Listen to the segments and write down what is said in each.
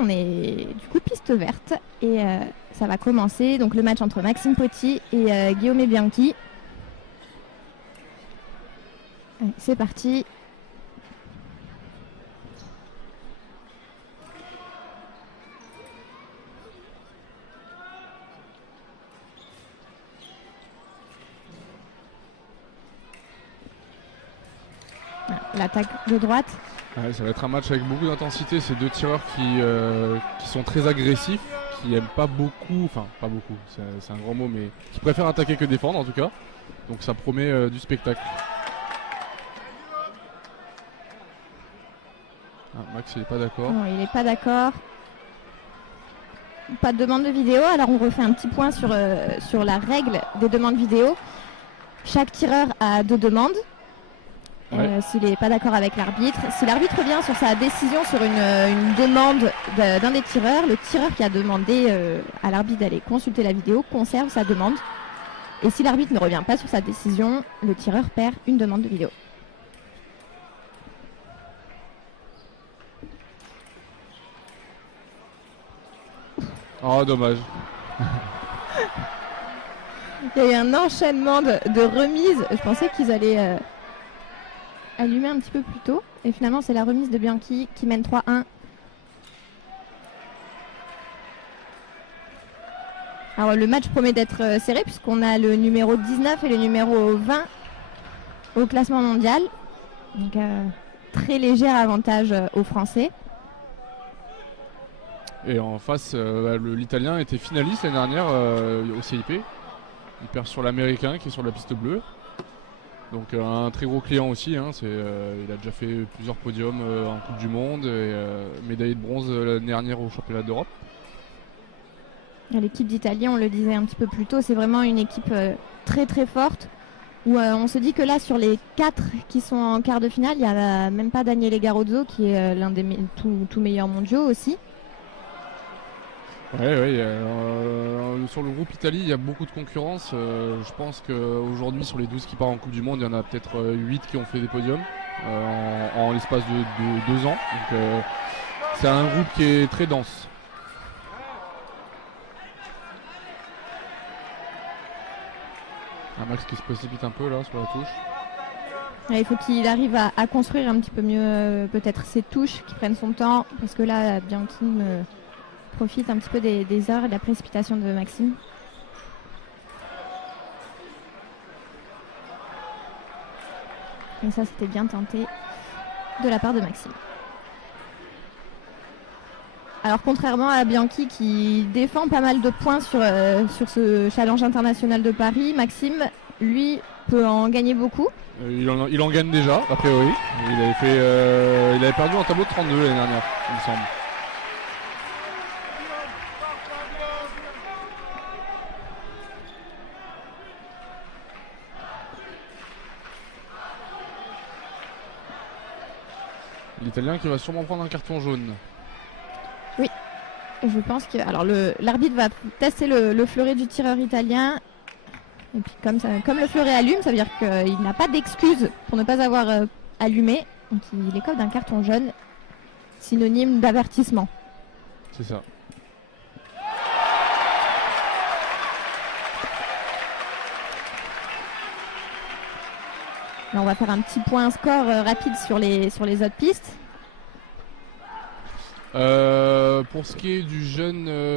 on est du coup piste verte et ça va commencer. Donc le match entre Maxime Potti et Guillaume Bianchi. Allez, c'est parti. L'attaque de droite. Ouais, ça va être un match avec beaucoup d'intensité. Ces deux tireurs qui sont très agressifs, qui aiment pas beaucoup, enfin pas beaucoup, c'est un grand mot, mais qui préfèrent attaquer que défendre en tout cas. Donc ça promet du spectacle. Max il est pas d'accord. Non, il est pas d'accord. Pas de demande de vidéo, alors on refait un petit point sur la règle des demandes vidéo. Chaque tireur a 2 demandes. Ouais. S'il n'est pas d'accord avec l'arbitre. Si l'arbitre revient sur sa décision sur une demande d'un des tireurs, le tireur qui a demandé à l'arbitre d'aller consulter la vidéo conserve sa demande. Et si l'arbitre ne revient pas sur sa décision, le tireur perd une demande de vidéo. Oh dommage. Il y a eu un enchaînement de remises. Je pensais qu'ils allaient allumer un petit peu plus tôt. Et finalement, c'est la remise de Bianchi qui mène 3-1. Alors, le match promet d'être serré puisqu'on a le numéro 19 et le numéro 20 au classement mondial. Donc, très léger avantage aux Français. Et en face, l'Italien était finaliste l'année dernière au CIP. Il perd sur l'Américain qui est sur la piste bleue. Donc un très gros client aussi, hein, il a déjà fait plusieurs podiums en Coupe du Monde et médaillé de bronze l'année dernière au championnat d'Europe. L'équipe d'Italie, on le disait un petit peu plus tôt, c'est vraiment une équipe très très forte où on se dit que là sur les 4 qui sont en quart de finale, il n'y a même pas Daniele Garozzo qui est l'un des tout meilleurs mondiaux aussi. Oui, sur le groupe Italie, il y a beaucoup de concurrence. Je pense qu'aujourd'hui, sur les 12 qui partent en Coupe du Monde, il y en a peut-être 8 qui ont fait des podiums en l'espace de 2 ans. Donc c'est un groupe qui est très dense. Un Max qui se précipite un peu là sur la touche. Il faut qu'il arrive à construire un petit peu mieux peut-être ses touches, qu'il prenne son temps, parce que là, Bianchi profite un petit peu des heures et de la précipitation de Maxime. Et ça, c'était bien tenté de la part de Maxime. Alors, contrairement à Bianchi qui défend pas mal de points sur ce challenge international de Paris, Maxime, lui, peut en gagner beaucoup. Il en gagne déjà, a priori. Il avait perdu en tableau de 32 l'année dernière, il me semble. L'Italien qui va sûrement prendre un carton jaune. Oui, je pense que alors l'arbitre va tester le fleuret du tireur italien. Et puis comme le fleuret allume, ça veut dire qu'il n'a pas d'excuse pour ne pas avoir allumé. Donc il écope d'un carton jaune, synonyme d'avertissement. C'est ça. Là, on va faire un petit point score rapide sur les autres pistes. Pour ce qui est du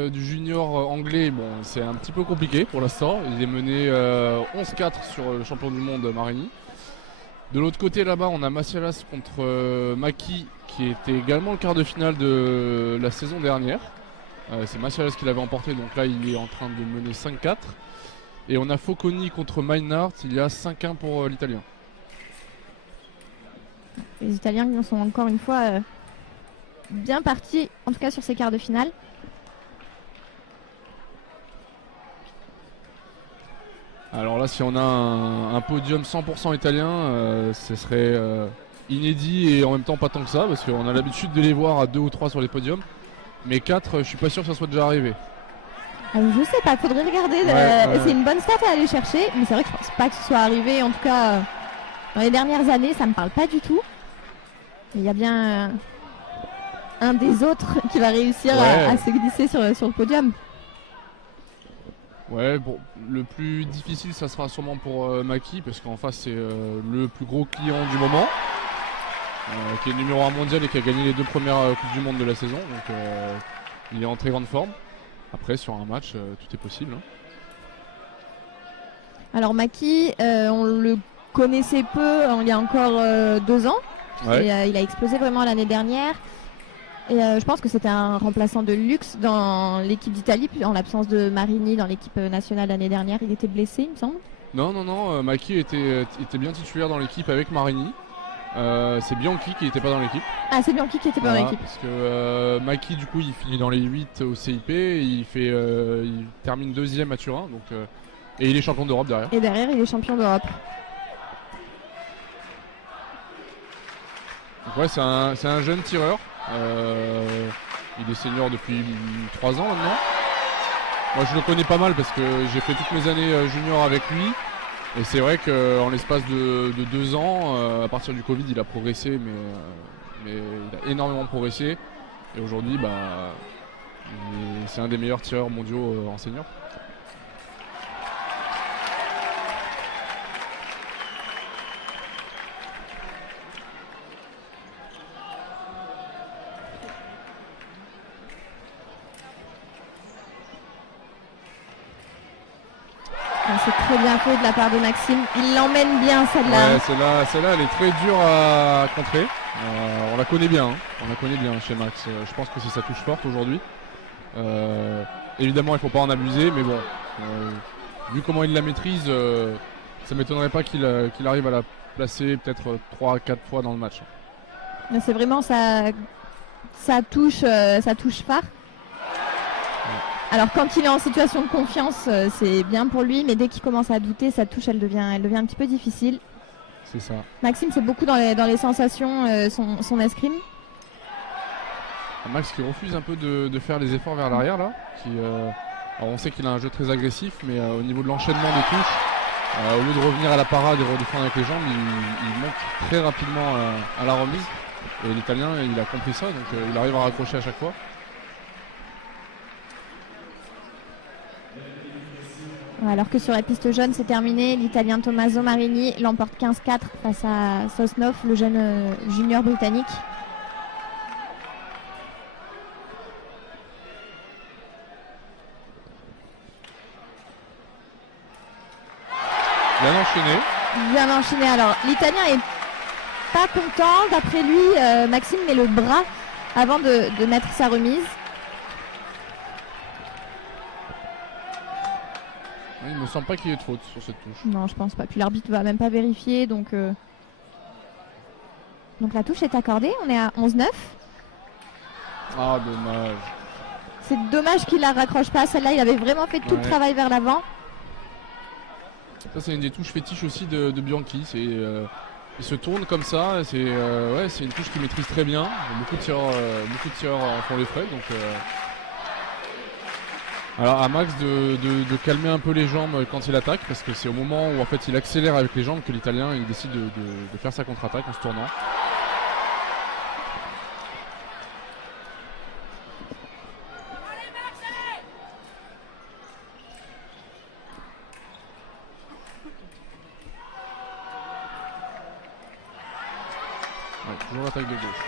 du junior anglais, bon, c'est un petit peu compliqué pour l'instant. Il est mené 11-4 sur le champion du monde Marini. De l'autre côté là-bas, on a Massialas contre Maki, qui était également le quart de finale de la saison dernière. C'est Massialas qui l'avait emporté, donc là il est en train de mener 5-4. Et on a Focconi contre Meinhardt, il y a 5-1 pour l'Italien. Les Italiens qui sont encore une fois bien partis, en tout cas sur ces quarts de finale. Alors là, si on a un podium 100% italien, ce serait inédit et en même temps pas tant que ça, parce qu'on a l'habitude de les voir à 2 ou 3 sur les podiums. Mais 4, je suis pas sûr que ça soit déjà arrivé. Je sais pas, faudrait regarder. C'est une bonne stat à aller chercher, mais c'est vrai que je pense pas que ce soit arrivé. En tout cas, dans les dernières années, ça me parle pas du tout. Il y a bien un des autres qui va réussir à se glisser sur le podium. Ouais, bon, le plus difficile, ça sera sûrement pour Maki, parce qu'en face, c'est le plus gros client du moment, qui est numéro 1 mondial et qui a gagné les 2 premières Coupes du Monde de la saison. Donc, il est en très grande forme. Après, sur un match, tout est possible. Hein. Alors, Maki, on le connaissait peu il y a encore 2 ans. Ouais. Et, il a explosé vraiment l'année dernière. Et je pense que c'était un remplaçant de luxe dans l'équipe d'Italie, en l'absence de Marini dans l'équipe nationale l'année dernière. Il était blessé, il me semble. Non, Maki était bien titulaire dans l'équipe avec Marini. C'est Bianchi qui n'était pas dans l'équipe. Ah, c'est Bianchi qui n'était pas dans l'équipe. Parce que Maki, du coup, il finit dans les 8 au CIP. Il termine 2e à Turin. Donc, et il est champion d'Europe derrière. Et derrière, il est champion d'Europe. Donc ouais, c'est un jeune tireur. Il est senior depuis 3 ans maintenant. Moi je le connais pas mal parce que j'ai fait toutes mes années junior avec lui. Et c'est vrai qu'en l'espace de 2 ans, à partir du Covid, il a progressé, mais il a énormément progressé. Et aujourd'hui, c'est un des meilleurs tireurs mondiaux en senior. C'est très bien fait de la part de Maxime. Il l'emmène bien celle-là. Ouais, celle-là, elle est très dure à contrer. On la connaît bien. Hein. On la connaît bien chez Max. Je pense que c'est sa touche forte aujourd'hui. Évidemment, il ne faut pas en abuser, mais bon, vu comment il la maîtrise, ça ne m'étonnerait pas qu'il arrive à la placer peut-être 3 à 4 fois dans le match. C'est vraiment sa touche phare. Alors quand il est en situation de confiance, c'est bien pour lui, mais dès qu'il commence à douter, sa touche elle devient un petit peu difficile. C'est ça. Maxime, c'est beaucoup dans les sensations, son escrime. Max qui refuse un peu de faire les efforts vers l'arrière là. Alors on sait qu'il a un jeu très agressif, mais au niveau de l'enchaînement des touches, au lieu de revenir à la parade et redéfendre avec les jambes, il monte très rapidement à la remise. Et l'Italien, il a compris ça, donc il arrive à raccrocher à chaque fois. Alors que sur la piste jaune, c'est terminé. L'Italien Tommaso Marini l'emporte 15-4 face à Sosnov, le jeune junior britannique. Bien enchaîné. Bien enchaîné. Alors, l'Italien est pas content. D'après lui, Maxime met le bras avant de mettre sa remise. Il me semble pas qu'il y ait de faute sur cette touche. Non, je pense pas. Puis l'arbitre va même pas vérifier. Donc la touche est accordée. On est à 11-9. Ah, dommage. C'est dommage qu'il la raccroche pas. Celle-là, il avait vraiment fait tout le travail vers l'avant. Ça, c'est une des touches fétiches aussi de Bianchi. Il se tourne comme ça. C'est une touche qu'il maîtrise très bien. Beaucoup de tireurs en font les frais. Donc, alors à Max de calmer un peu les jambes quand il attaque, parce que c'est au moment où en fait il accélère avec les jambes que l'Italien il décide de faire sa contre-attaque en se tournant. Ouais, toujours l'attaque de gauche.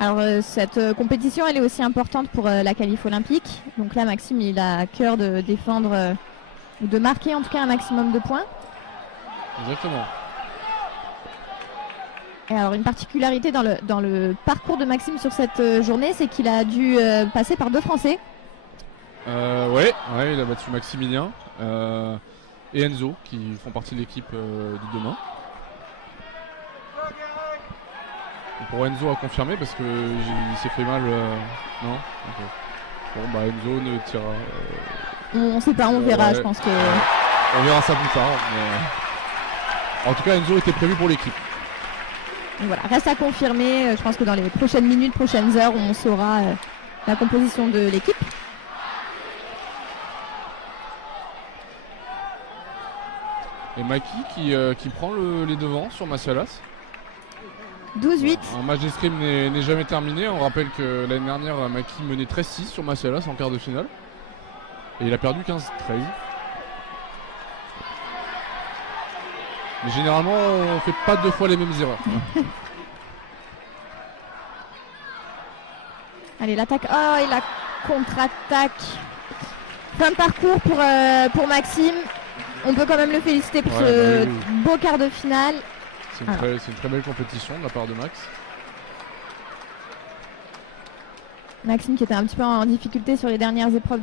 Alors cette compétition elle est aussi importante pour la qualif olympique. Donc là Maxime il a à cœur de défendre ou de marquer en tout cas un maximum de points. Exactement. Et alors une particularité dans le parcours de Maxime sur cette journée, c'est qu'il a dû passer par 2 Français. Ouais, il a battu Maximilien et Enzo qui font partie de l'équipe de demain. Pour Enzo à confirmer parce que il s'est fait mal. Non okay. Bon bah Enzo ne tirera. On sait pas, on verra, je pense que. On verra ça plus tard. Mais... En tout cas Enzo était prévu pour l'équipe. Voilà, reste à confirmer. Je pense que dans les prochaines minutes, prochaines heures, on saura la composition de l'équipe. Et Maki qui prend les devants sur Massialas. 12-8. Un match d'escrime n'est jamais terminé. On rappelle que l'année dernière, Maki menait 13-6 sur Massialas en quart de finale. Et il a perdu 15-13. Mais généralement, on fait pas 2 fois les mêmes erreurs. Allez, l'attaque. Oh, et la contre-attaque. Fin de parcours pour Maxime. On peut quand même le féliciter pour ce beau quart de finale. C'est une très belle compétition de la part de Max. Maxime qui était un petit peu en difficulté sur les dernières épreuves